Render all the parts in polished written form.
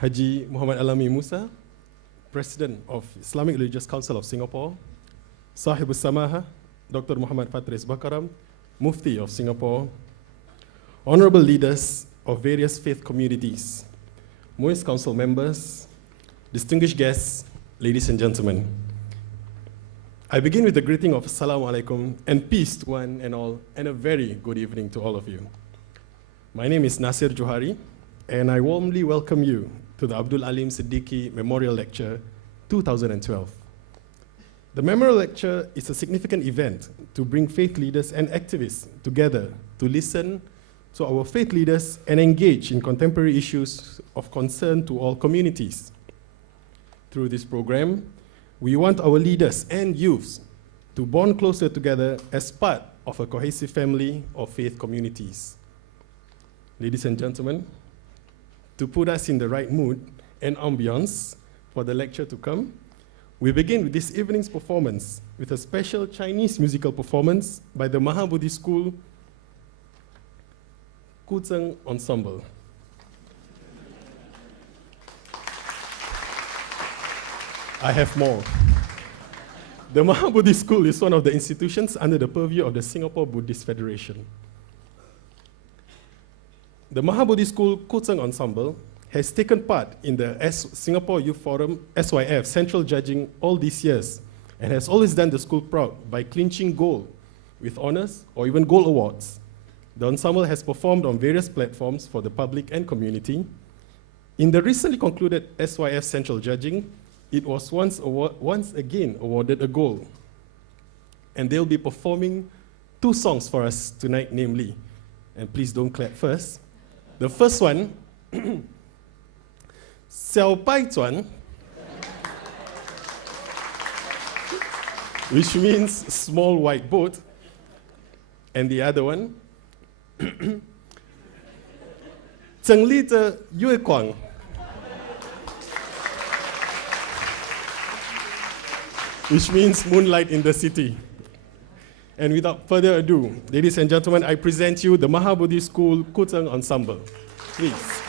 Haji Muhammad Alami Musa, President of Islamic Religious Council of Singapore, Sahibus Samaha, Dr. Muhammad Fatris Bakaram, Mufti of Singapore, honorable leaders of various faith communities, MUIS Council members, distinguished guests, ladies and gentlemen. I begin with the greeting of Assalamu alaikum and peace to one and all, and a very good evening to all of you. My name is Nasir Johari, and I warmly welcome you to the Abdul Alim Siddiqui Memorial Lecture 2012. The Memorial Lecture is a significant event to bring faith leaders and activists together to listen to our faith leaders and engage in contemporary issues of concern to all communities. Through this program, we want our leaders and youths to bond closer together as part of a cohesive family of faith communities. Ladies and gentlemen, to put us in the right mood and ambience for the lecture to come, we begin with this evening's performance with a special Chinese musical performance by the Mahabodhi School Kuzheng Ensemble. I have more. The Mahabodhi School is one of the institutions under the purview of the Singapore Buddhist Federation. The Mahabodhi School Kuzheng Ensemble has taken part in the Singapore Youth Forum SYF Central Judging all these years and has always done the school proud by clinching gold with honors or even gold awards. The ensemble has performed on various platforms for the public and community. In the recently concluded SYF Central Judging, it was once again awarded a gold. And they'll be performing 2 songs for us tonight, namely, and please don't clap first. The first one, Xiao Pai Zuan, which means small white boat. And the other one, Zheng Li Zhe Yue Guang, which means moonlight in the city. And without further ado, ladies and gentlemen, I present you the Mahabodhi School Kuzheng Ensemble. Please.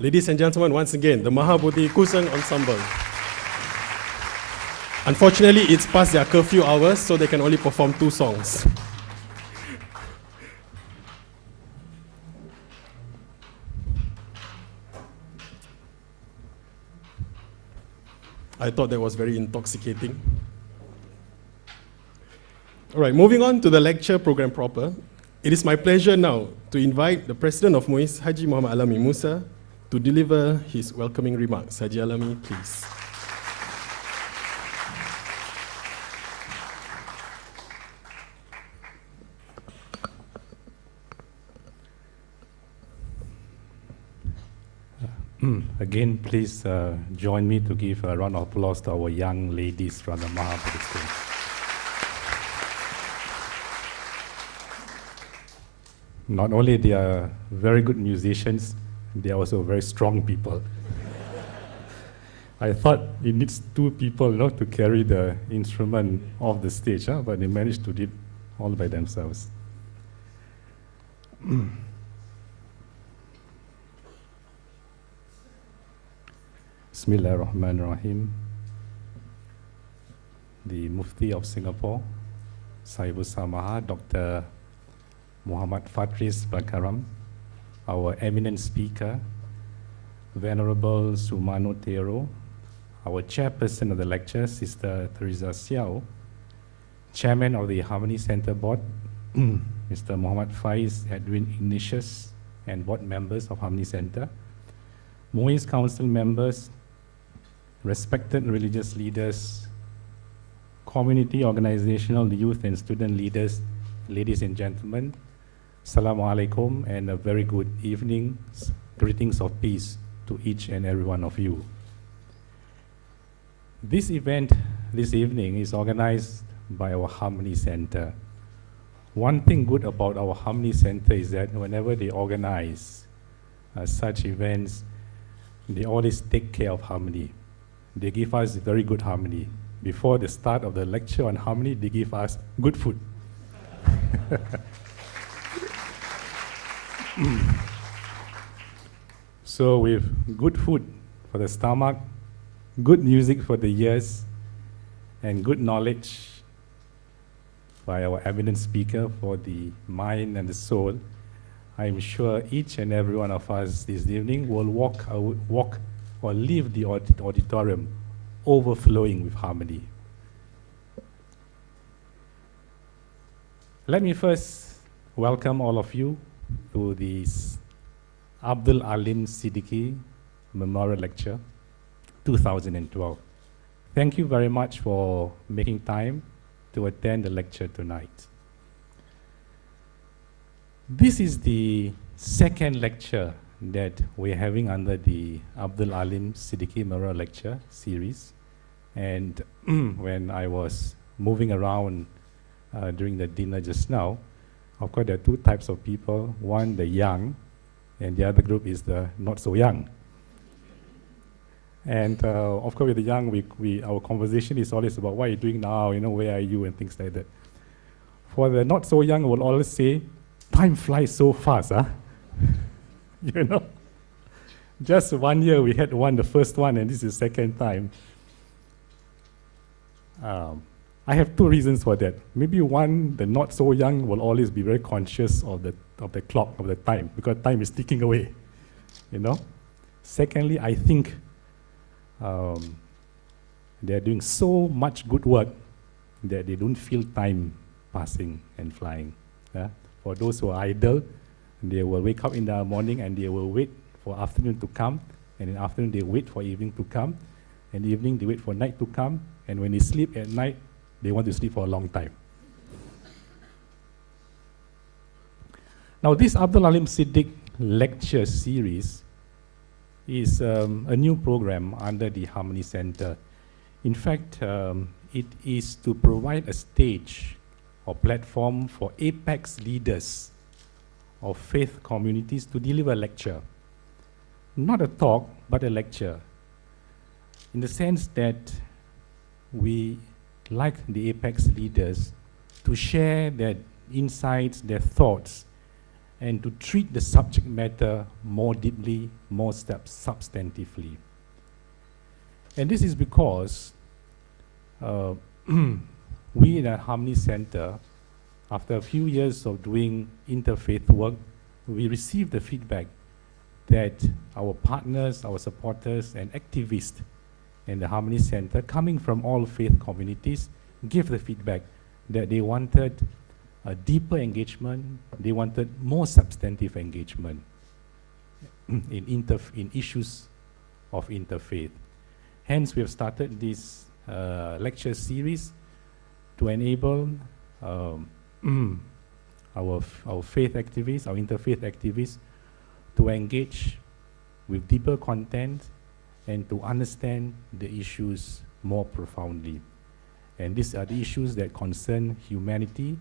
Ladies and gentlemen, once again, the Mahabodhi Kusang Ensemble. Unfortunately, it's past their curfew hours, so they can only perform 2 songs. I thought that was very intoxicating. All right, moving on to the lecture program proper. It is my pleasure now to invite the President of MUIS, Haji Muhammad Alami Musa, to deliver his welcoming remarks. Haji Alami, please. Again, please join me to give a round of applause to our young ladies from the Mahabodhi School. Not only they are very good musicians, they are also very strong people. I thought it needs 2 people, to carry the instrument off the stage, but they managed to do it all by themselves. Bismillahirrahmanirrahim. The Mufti of Singapore, Sahibul Samaha, Dr. Muhammad Fatris Bakaram, our eminent speaker, Venerable Sumano Tero, our chairperson of the lecture, Sister Teresa Xiao, chairman of the Harmony Center Board, Mr. Muhammad Faiz Edwin Ignatius, and board members of Harmony Center, MUIS Council members, respected religious leaders, community, organizational, youth and student leaders, ladies and gentlemen, Assalamu alaikum and a very good evening. Greetings of peace to each and every one of you. This event this evening is organized by our Harmony Center. One thing good about our Harmony Center is that whenever they organize such events, they always take care of harmony. They give us very good harmony. Before the start of the lecture on harmony, they give us good food. So with good food for the stomach, good music for the ears, and good knowledge by our eminent speaker for the mind and the soul, I'm sure each and every one of us this evening will walk or leave the auditorium overflowing with harmony. Let me first welcome all of you to this Abdul Alim Siddiqui Memorial Lecture 2012. Thank you very much for making time to attend the lecture tonight. This is the second lecture that we're having under the Abdul Alim Siddiqui Memorial Lecture series. And when I was moving around during the dinner just now, of course there are 2 types of people. One, the young, and the other group is the not so young. And of course with the young, our conversation is always about what are you doing now, where are you, and things like that. For the not so young, we'll always say, time flies so fast, huh? Just 1 year we had the first one, and this is the second time. I have 2 reasons for that. Maybe one, the not so young will always be very conscious of the clock, of the time, because time is ticking away, Secondly, I think they're doing so much good work that they don't feel time passing and flying. Yeah? For those who are idle, they will wake up in the morning and they will wait for afternoon to come, and in afternoon they wait for evening to come, and evening they wait for night to come, and when they sleep at night, they want to sleep for a long time. Now this Abdul Alim Siddiq lecture series is a new program under the Harmony Center. In fact, it is to provide a stage or platform for apex leaders of faith communities to deliver a lecture. Not a talk, but a lecture. In the sense that we like the apex leaders to share their insights, their thoughts, and to treat the subject matter more deeply, more substantively. And this is because we in the Harmony Center, after a few years of doing interfaith work, we received the feedback that our partners, our supporters, and activists in the Harmony Center, coming from all faith communities, give the feedback that they wanted a deeper engagement, they wanted more substantive engagement in issues of interfaith. Hence, we have started this lecture series to enable our faith activists, our interfaith activists, to engage with deeper content and to understand the issues more profoundly. And these are the issues that concern humanity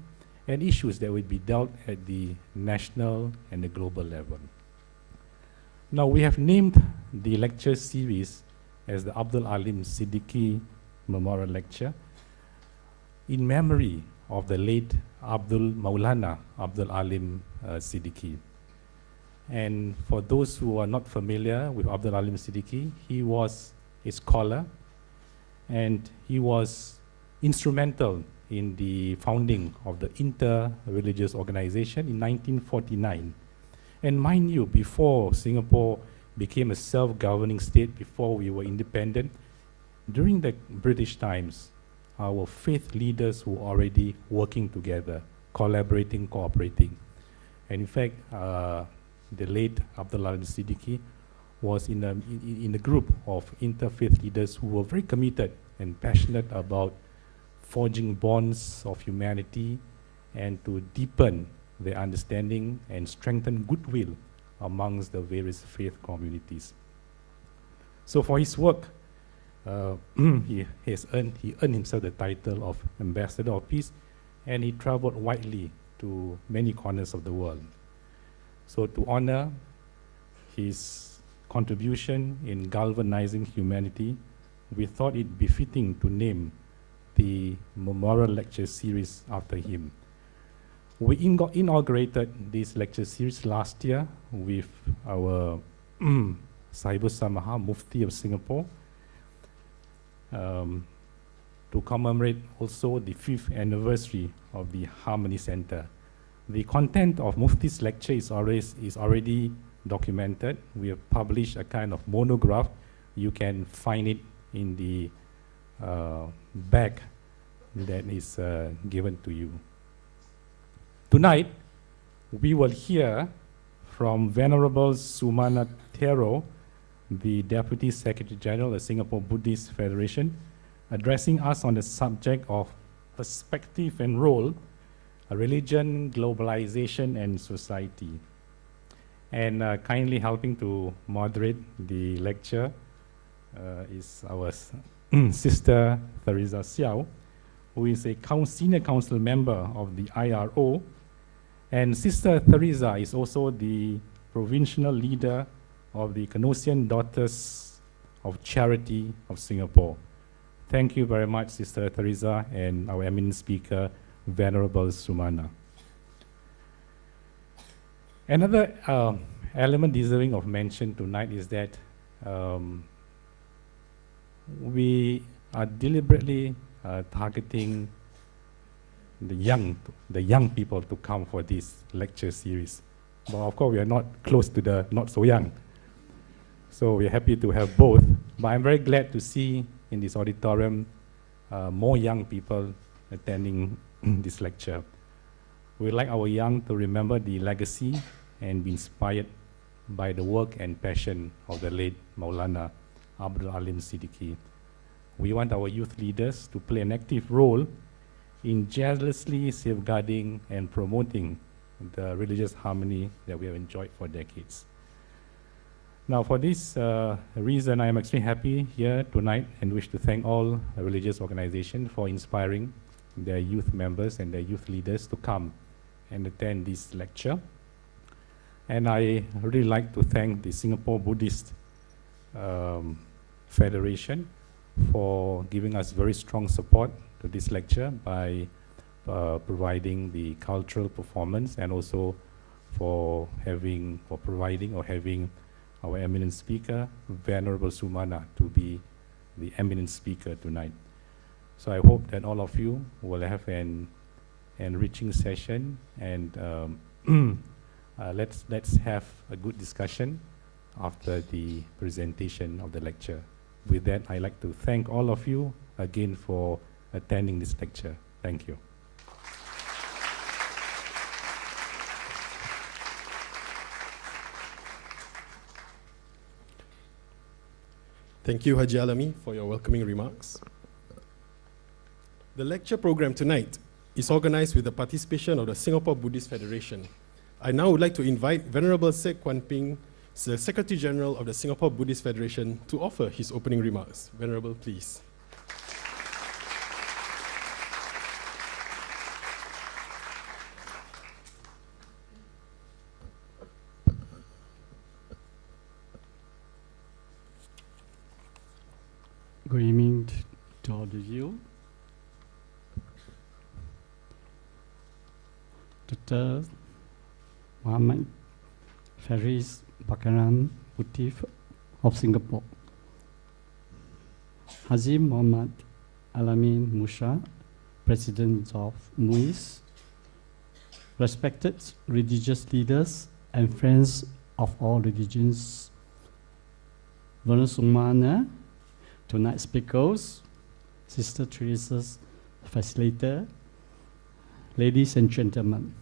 and issues that will be dealt at the national and the global level. Now, we have named the lecture series as the Abdul Alim Siddiqui Memorial Lecture in memory of the late Maulana Abdul Alim Siddiqui. And for those who are not familiar with Abdul Alim Siddiqui, he was a scholar and he was instrumental in the founding of the Inter-Religious Organization in 1949. And mind you, before Singapore became a self-governing state, before we were independent, during the British times, our faith leaders were already working together, collaborating, cooperating. And in fact, the late Abdul Alim Siddiqui was in a group of interfaith leaders who were very committed and passionate about forging bonds of humanity and to deepen their understanding and strengthen goodwill amongst the various faith communities. So for his work, he earned himself the title of Ambassador of Peace, and he traveled widely to many corners of the world. So to honor his contribution in galvanizing humanity, we thought it befitting to name the Memorial Lecture Series after him. We inaugurated this lecture series last year with our Sahibul Samaha, Mufti of Singapore, to commemorate also the 5th anniversary of the Harmony Center. The content of Mufti's lecture is already documented. We have published a kind of monograph. You can find it in the bag that is given to you. Tonight, we will hear from Venerable Sumana Thero, the Deputy Secretary General of Singapore Buddhist Federation, addressing us on the subject of perspective and role, religion, globalization, and society. And kindly helping to moderate the lecture is our Sister Theresa Xiao, who is a senior council member of the IRO. And Sister Theresa is also the provincial leader of the Canossian Daughters of Charity of Singapore. Thank you very much, Sister Theresa, and our eminent speaker, Venerable Sumana. Another element deserving of mention tonight is that we are deliberately targeting the young people to come for this lecture series. But of course, we are not close to the not so young. So we're happy to have both. But I'm very glad to see in this auditorium more young people attending this lecture. We'd like our young to remember the legacy and be inspired by the work and passion of the late Maulana Abdul Alim Siddiqui. We want our youth leaders to play an active role in jealously safeguarding and promoting the religious harmony that we have enjoyed for decades. Now, for this reason, I am extremely happy here tonight and wish to thank all religious organizations for inspiring their youth members and their youth leaders to come and attend this lecture. And I really like to thank the Singapore Buddhist Federation for giving us very strong support to this lecture by providing the cultural performance and also for providing or having our eminent speaker, Venerable Sumana, to be the eminent speaker tonight. So I hope that all of you will have an enriching session, and let's have a good discussion after the presentation of the lecture. With that, I'd like to thank all of you again for attending this lecture. Thank you. Thank you, Haji Alami, for your welcoming remarks. The lecture program tonight is organized with the participation of the Singapore Buddhist Federation. I now would like to invite Venerable Sek Kwan Ping, the Secretary General of the Singapore Buddhist Federation, to offer his opening remarks. Venerable, please. Good evening to all of you. Dr. Muhammad Faris Bakaram Putih of Singapore. Haji Muhammad Alamin Musa, President of MUIS. Respected religious leaders and friends of all religions. Venerable Sumana, tonight's speakers, Sister Teresa's facilitator, ladies and gentlemen.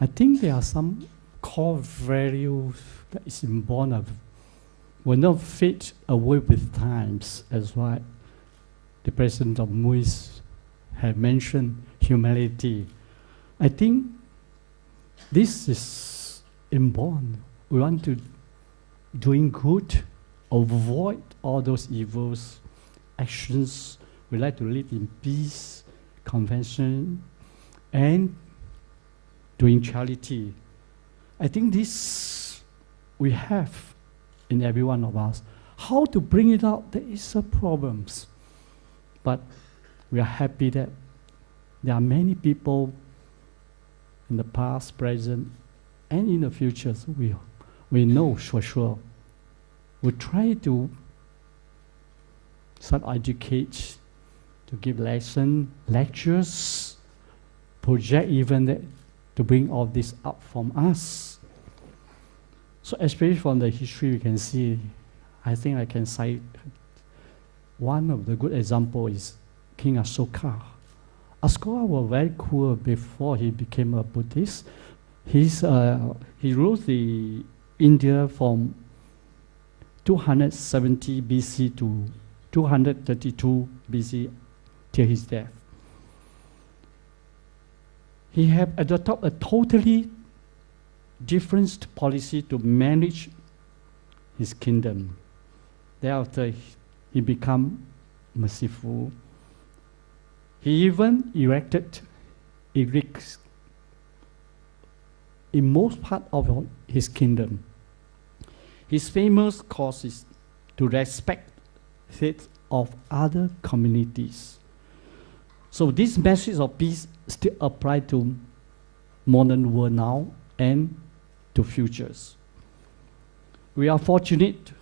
I think there are some core values that is inborn of will not fade away with times, as what the President of MUIS had mentioned, humility. I think this is inborn. We want to doing good, avoid all those evils, actions. We like to live in peace, compassion, and doing charity. I think this we have in every one of us. How to bring it out, there is a problems. But we are happy that there are many people in the past, present, and in the future. So we know for sure. We try to educate, to give lectures, project even that, to bring all this up from us. So especially from the history, we can see, I think I can cite one of the good example is King Ashoka. Ashoka was very cool before he became a Buddhist. He ruled the India from 270 BC to 232 BC till his death. He had adopted a totally different policy to manage his kingdom. Thereafter, he became merciful. He even erected bricks in most part of his kingdom. His famous cause is to respect faith of other communities. So this message of peace still apply to modern world now and to futures. We are fortunate